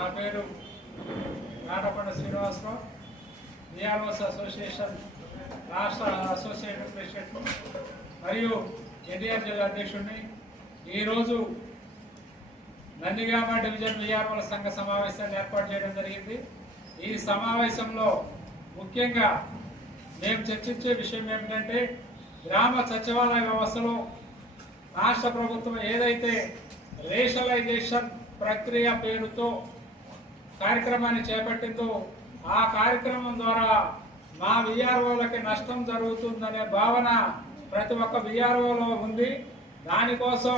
నా పేరు Natapanda Srinivasarao VROs association రాష్ట్ర అసోసియేషన్ ప్రెసిడెంట్ మరియు ఎన్టీఆర్ జిల్లా అధ్యక్షుడిని. ఈరోజు నందిగామ డివిజన్ విఆర్ఓల సంఘ సమావేశాన్ని ఏర్పాటు చేయడం జరిగింది. ఈ సమావేశంలో ముఖ్యంగా మేము చర్చించే విషయం ఏమిటంటే గ్రామ సచివాలయ వ్యవస్థలో రాష్ట్ర ప్రభుత్వం ఏదైతే రేషనలైజేషన్ ప్రక్రియ పేరుతో కార్యక్రమాన్ని చేపట్టిందో ఆ కార్యక్రమం ద్వారా మా విఆర్ఓలకి నష్టం జరుగుతుందనే భావన ప్రతి ఒక్క విఆర్ఓలో ఉంది. దానికోసం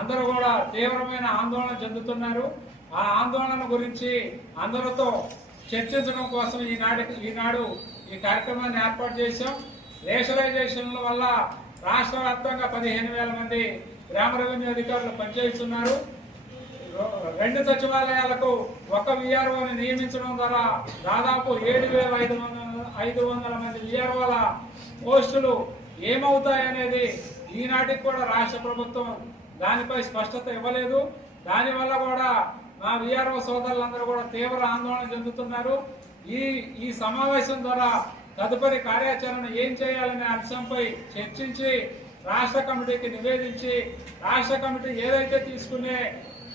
అందరూ కూడా తీవ్రమైన ఆందోళన చెందుతున్నారు. ఆ ఆందోళన గురించి అందరితో చర్చించడం కోసం ఈనాడు ఈనాడు ఈ కార్యక్రమాన్ని ఏర్పాటు చేశాం. రేషనలైజేషన్ల వల్ల రాష్ట్ర వ్యాప్తంగా పదిహేను వేల మంది గ్రామ రెవెన్యూ అధికారులు పనిచేస్తున్నారు. రెండు సచివాలయాలకు ఒక విఆర్ఓని నియమించడం ద్వారా దాదాపు ఏడు వేల ఐదు వందల ఐదు వందల మంది విఆర్ఓల పోస్టులు ఏమవుతాయనేది ఈనాటికి కూడా రాష్ట్ర ప్రభుత్వం దానిపై స్పష్టత ఇవ్వలేదు. దానివల్ల కూడా మా విఆర్ఓ సోదరులందరూ కూడా తీవ్ర ఆందోళన చెందుతున్నారు. ఈ ఈ సమావేశం ద్వారా తదుపరి కార్యాచరణ ఏం చేయాలనే అంశంపై చర్చించి రాష్ట్ర కమిటీకి నివేదించి రాష్ట్ర కమిటీ ఏదైతే తీసుకునే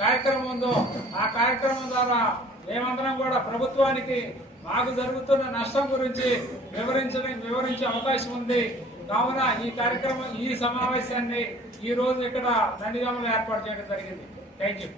కార్యక్రమం ఉందో ఆ కార్యక్రమం ద్వారా మేమందరం కూడా ప్రభుత్వానికి మాకు జరుగుతున్న నష్టం గురించి వివరించడం వివరించే అవకాశం ఉంది. కావున ఈ కార్యక్రమం ఈ సమావేశాన్ని ఈ రోజు ఇక్కడ నందిగామలో ఏర్పాటు చేయడం జరిగింది. Thank you